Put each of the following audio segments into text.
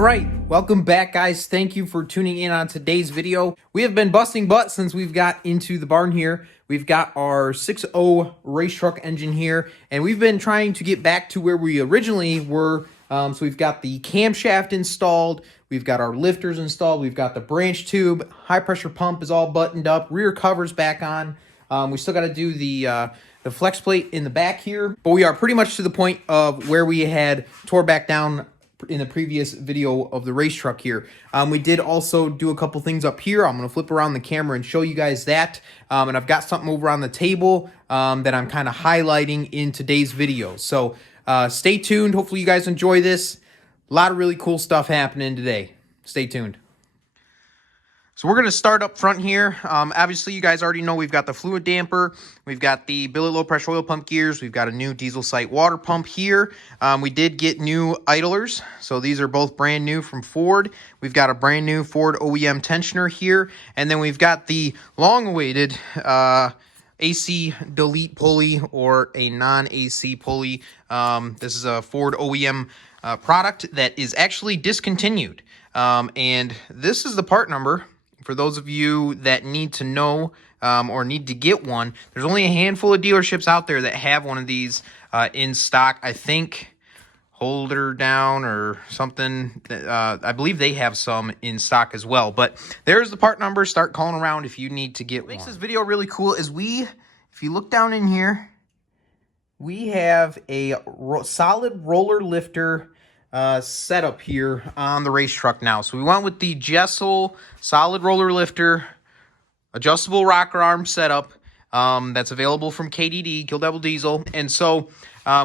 All right, welcome back, guys. Thank you for tuning in on today's video. We have been busting butt since we've got into the barn here. We've got our 6.0 race truck engine here, and we've been trying to get back to where we originally were. So we've got the camshaft installed, we've got our lifters installed, we've got the branch tube, high pressure pump is all buttoned up, rear cover's back on. We still got to do the flex plate in the back here, but we are pretty much to the point of where we had tore back down in the previous video of the race truck here. We did also do a couple things up here. I'm going to flip around the camera and show you guys that. And I've got something over on the table that I'm kind of highlighting in today's video. So stay tuned. Hopefully you guys enjoy this. A lot of really cool stuff happening today. Stay tuned. So we're going to start up front here. Obviously, you guys already know we've got the fluid damper. We've got the billet low pressure oil pump gears. We've got a new diesel site water pump here. We did get new idlers. So these are both brand new from Ford. We've got a brand new Ford OEM tensioner here. And then we've got the long-awaited AC delete pulley or a non-AC pulley. This is a Ford OEM product that is actually discontinued. And this is the part number. For those of you that need to know or need to get one, there's only a handful of dealerships out there that have one of these in stock. I think Holder Down or something. I believe they have some in stock as well. But there's the part number. Start calling around if you need to get one. What makes this video really cool is if you look down in here, we have a solid roller lifter setup here on the race truck now. So we went with the Jesel solid roller lifter, adjustable rocker arm setup that's available from KDD, Kill Devil Diesel. And so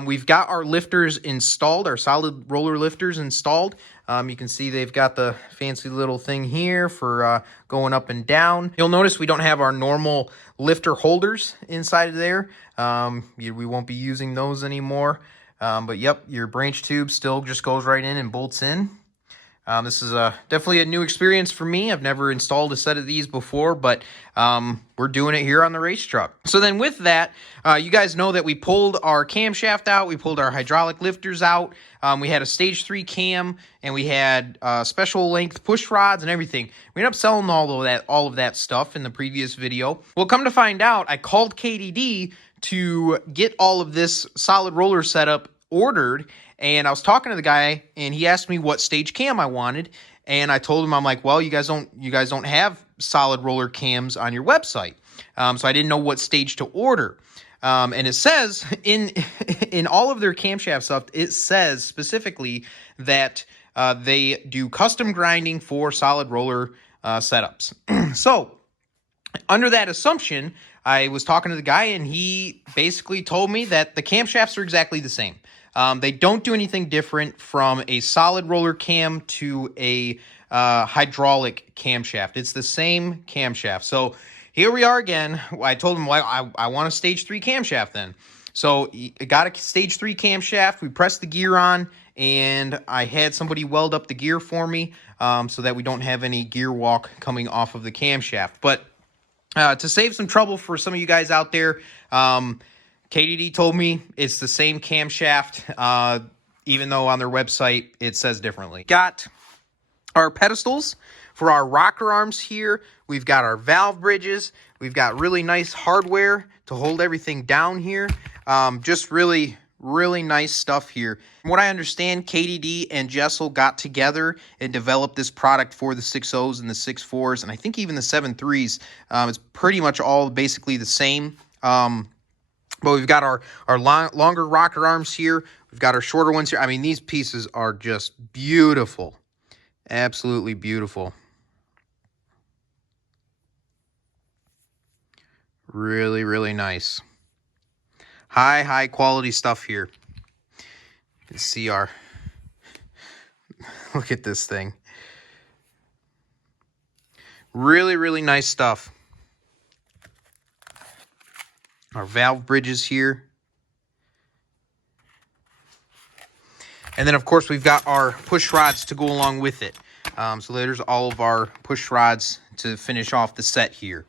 we've got our lifters installed, our solid roller lifters installed. You can see they've got the fancy little thing here for going up and down. You'll notice we don't have our normal lifter holders inside of there. We won't be using those anymore. But yep, your branch tube still just goes right in and bolts in. This is definitely a new experience for me. I've never installed a set of these before, but we're doing it here on the race truck. So then with that, you guys know that we pulled our camshaft out. We pulled our hydraulic lifters out. We had a stage 3 cam, and we had special length push rods and everything. We ended up selling all of that stuff in the previous video. Well, come to find out, I called KDD to get all of this solid roller setup ordered, and I was talking to the guy, and he asked me what stage cam I wanted, and I told him, I'm like, well, you guys don't have solid roller cams on your website, so I didn't know what stage to order. And it says in all of their camshaft stuff, it says specifically that they do custom grinding for solid roller setups. So under that assumption, I was talking to the guy, and he basically told me that the camshafts are exactly the same. They don't do anything different from a solid roller cam to a hydraulic camshaft. It's the same camshaft. So here we are again. I told him, well, I want a stage 3 camshaft then. So I got a stage 3 camshaft. We pressed the gear on, and I had somebody weld up the gear for me so that we don't have any gear walk coming off of the camshaft. But to save some trouble for some of you guys out there, KDD told me it's the same camshaft, even though on their website it says differently. Got our pedestals for our rocker arms here. We've got our valve bridges. We've got really nice hardware to hold everything down here. Just really nice stuff here. From what I understand, KDD and Jesel got together and developed this product for the 6.0s and the 6.4s, and I think even the 7.3s. It's pretty much all basically the same. But we've got our longer rocker arms here. We've got our shorter ones here. I mean, these pieces are just beautiful. Absolutely beautiful. Really nice. High quality stuff here. You can see look at this thing. Really nice stuff. Our valve bridges here. And then, of course, we've got our push rods to go along with it. So there's all of our push rods to finish off the set here.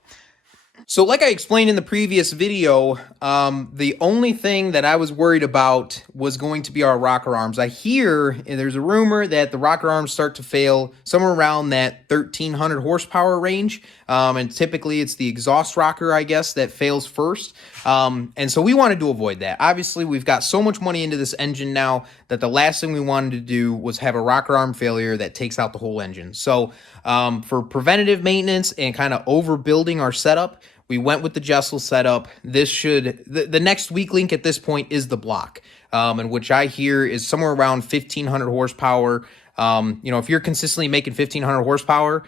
So like I explained in the previous video, the only thing that I was worried about was going to be our rocker arms. I hear, and there's a rumor that the rocker arms start to fail somewhere around that 1,300 horsepower range. And typically it's the exhaust rocker, I guess, that fails first. And so we wanted to avoid that. Obviously, we've got so much money into this engine now that the last thing we wanted to do was have a rocker arm failure that takes out the whole engine. So for preventative maintenance and kind of overbuilding our setup, we went with the Jesel setup. This should, the next weak link at this point is the block, and which I hear is somewhere around 1,500 horsepower. You know, if you're consistently making 1,500 horsepower,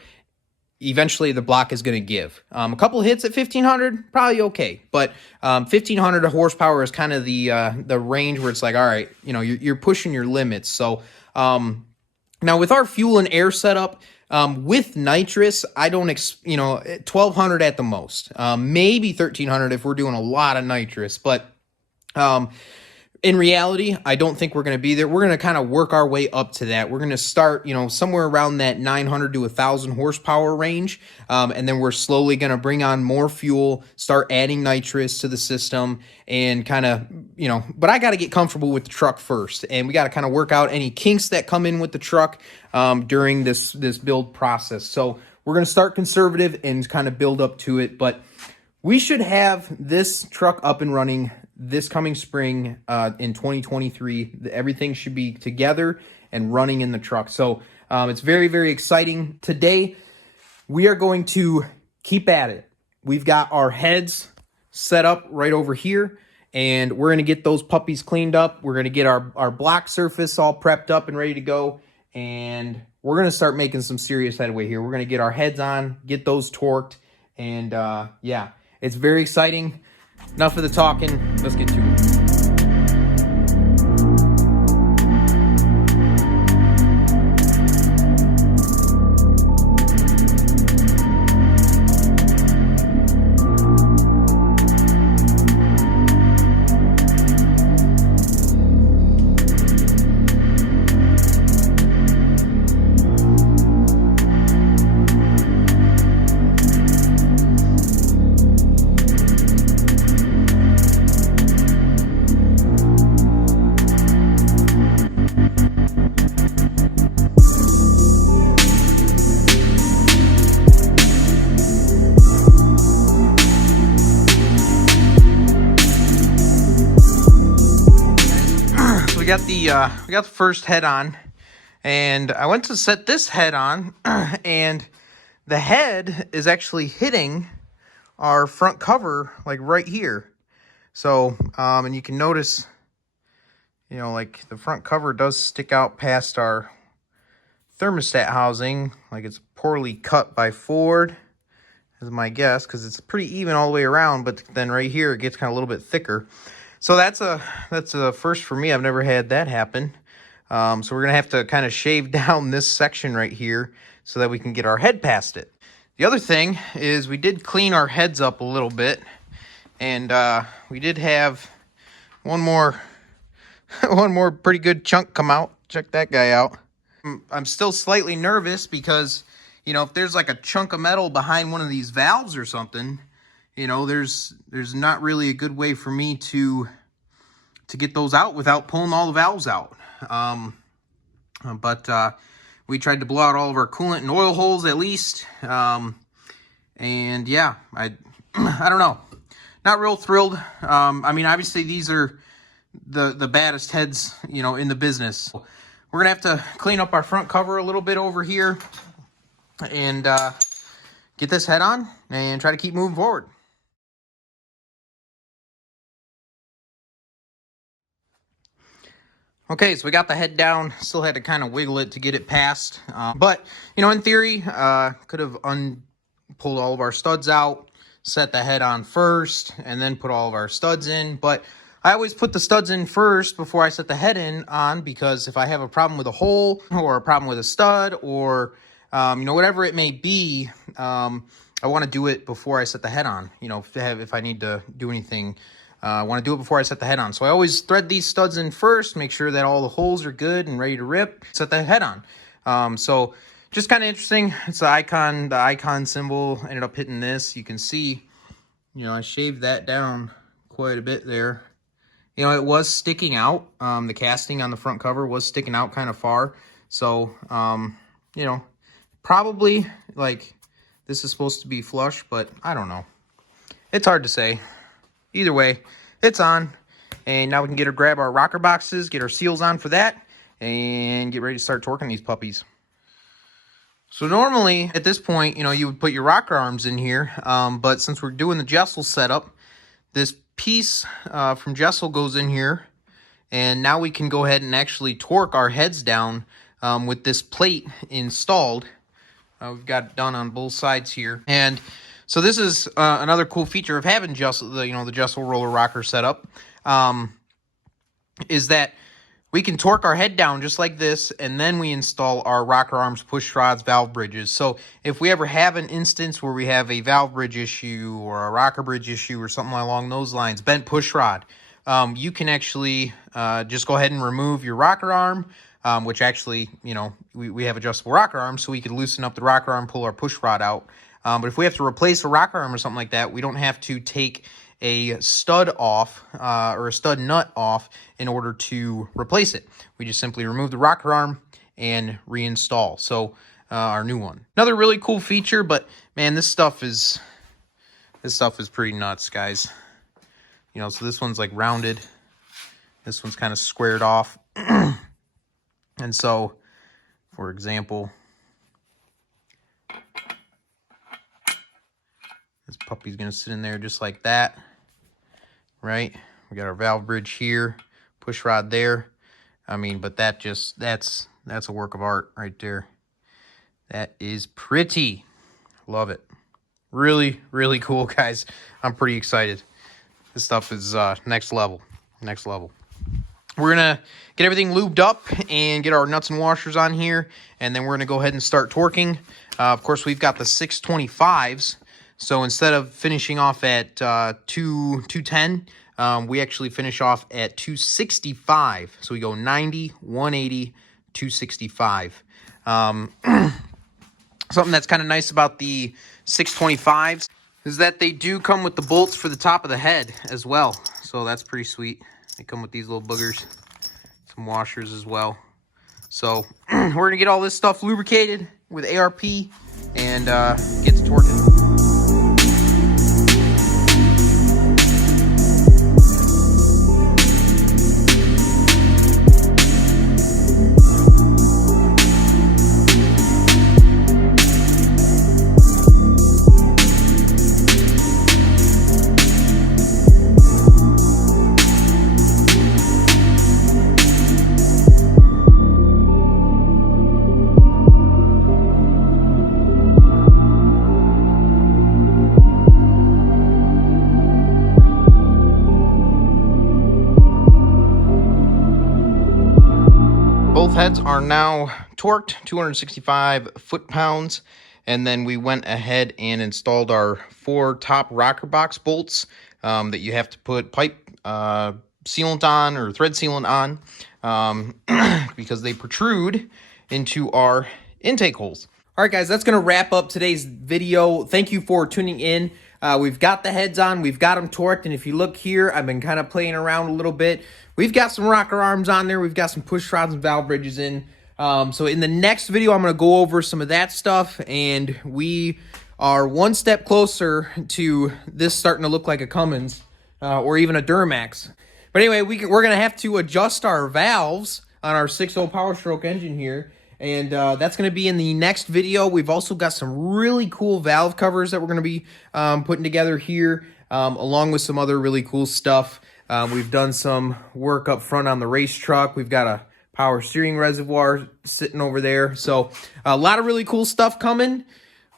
eventually the block is going to give. A couple hits at 1,500, probably okay. But 1,500 horsepower is kind of the range where it's like, all right, you know, you're pushing your limits. So now with our fuel and air setup, with nitrous, I don't, 1,200 at the most, maybe 1,300 if we're doing a lot of nitrous, but, in reality, I don't think we're going to be there. We're going to kind of work our way up to that. We're going to start, you know, somewhere around that 900 to 1,000 horsepower range. And then we're slowly going to bring on more fuel, start adding nitrous to the system and kind of, you know, but I got to get comfortable with the truck first. And we got to kind of work out any kinks that come in with the truck during this build process. So we're going to start conservative and kind of build up to it. But we should have this truck up and running this coming spring in 2023. Everything should be together and running in the truck. So it's very, very exciting. Today, we are going to keep at it. We've got our heads set up right over here, and we're going to get those puppies cleaned up. We're going to get our block surface all prepped up and ready to go, and we're going to start making some serious headway here. We're going to get our heads on, get those torqued, and yeah, it's very exciting. Enough of the talking. Let's get to it. We got the first head on, and I went to set this head on, and the head is actually hitting our front cover, like right here. So, and you can notice, you know, like the front cover does stick out past our thermostat housing, like it's poorly cut by Ford, is my guess, because it's pretty even all the way around, but then right here it gets kind of a little bit thicker. So that's a first for me. I've never had that happen. So we're going to have to kind of shave down this section right here so that we can get our head past it. The other thing is we did clean our heads up a little bit, and we did have one more pretty good chunk come out. Check that guy out. I'm still slightly nervous because, you know, if there's like a chunk of metal behind one of these valves or something, you know, there's not really a good way for me to get those out without pulling all the valves out. But we tried to blow out all of our coolant and oil holes at least. And yeah, I don't know. Not real thrilled. I mean, obviously these are the baddest heads, you know, in the business. We're gonna have to clean up our front cover a little bit over here and get this head on and try to keep moving forward. Okay, so we got the head down. Still had to kind of wiggle it to get it past. But, you know, in theory, could have pulled all of our studs out, set the head on first, and then put all of our studs in. But I always put the studs in first before I set the head on, because if I have a problem with a hole or a problem with a stud or, you know, whatever it may be, I want to do it before I set the head on. You know, if I need to do anything, I want to do it before I set the head on. So I always thread these studs in first, make sure that all the holes are good and ready to rip, set the head on. So just kind of interesting. It's the icon symbol ended up hitting this. You can see You know, I shaved that down quite a bit there. You know, it was sticking out. The casting on the front cover was sticking out kind of far. So, you know, probably, like, this is supposed to be flush, but I don't know. It's hard to say. Either way, it's on. And now we can grab our rocker boxes, get our seals on for that, and get ready to start torquing these puppies. So normally, at this point, you know, you would put your rocker arms in here, but since we're doing the Jesel setup, this piece from Jesel goes in here, and now we can go ahead and actually torque our heads down with this plate installed. We've got it done on both sides here, and so this is another cool feature of having Jesel, the Jesel roller rocker setup, is that we can torque our head down just like this, and then we install our rocker arms, push rods, valve bridges. So if we ever have an instance where we have a valve bridge issue or a rocker bridge issue or something along those lines, bent push rod, you can actually just go ahead and remove your rocker arm, which actually, you know, we have adjustable rocker arms, so we could loosen up the rocker arm, pull our push rod out. But if we have to replace a rocker arm or something like that, we don't have to take a stud off or a stud nut off in order to replace it. We just simply remove the rocker arm and reinstall. So our new one. Another really cool feature, but man, this stuff is pretty nuts, guys. You know, so this one's like rounded. This one's kind of squared off. And so, for example, this puppy's gonna sit in there just like that, right? We got our valve bridge here, push rod there. I mean, but that's a work of art right there. That is pretty. Love it. Really, really cool, guys. I'm pretty excited. This stuff is next level. Next level. We're going to get everything lubed up and get our nuts and washers on here, and then we're going to go ahead and start torquing. Of course, we've got the 625s, so instead of finishing off at 210, we actually finish off at 265. So we go 90, 180, 265. Something that's kind of nice about the 625s is that they do come with the bolts for the top of the head as well. So that's pretty sweet. They come with these little boogers, some washers as well. So we're going to get all this stuff lubricated with ARP and get to torquing. Both heads are now torqued, 265 foot-pounds, and then we went ahead and installed our 4 top rocker box bolts that you have to put pipe sealant on or thread sealant on because they protrude into our intake holes. All right, guys, that's going to wrap up today's video. Thank you for tuning in. We've got the heads on, we've got them torqued, and if you look here, I've been kind of playing around a little bit. We've got some rocker arms on there, we've got some push rods and valve bridges in. So in the next video, I'm going to go over some of that stuff, and we are one step closer to this starting to look like a Cummins or even a Duramax. But anyway, we're going to have to adjust our valves on our 6.0 Powerstroke engine here. And that's going to be in the next video. We've also got some really cool valve covers that we're going to be putting together here, along with some other really cool stuff. We've done some work up front on the race truck. We've got a power steering reservoir sitting over there. So a lot of really cool stuff coming.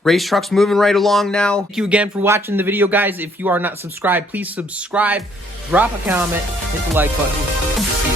Race truck's moving right along now. Thank you again for watching the video, guys. If you are not subscribed, please subscribe, drop a comment, hit the like button.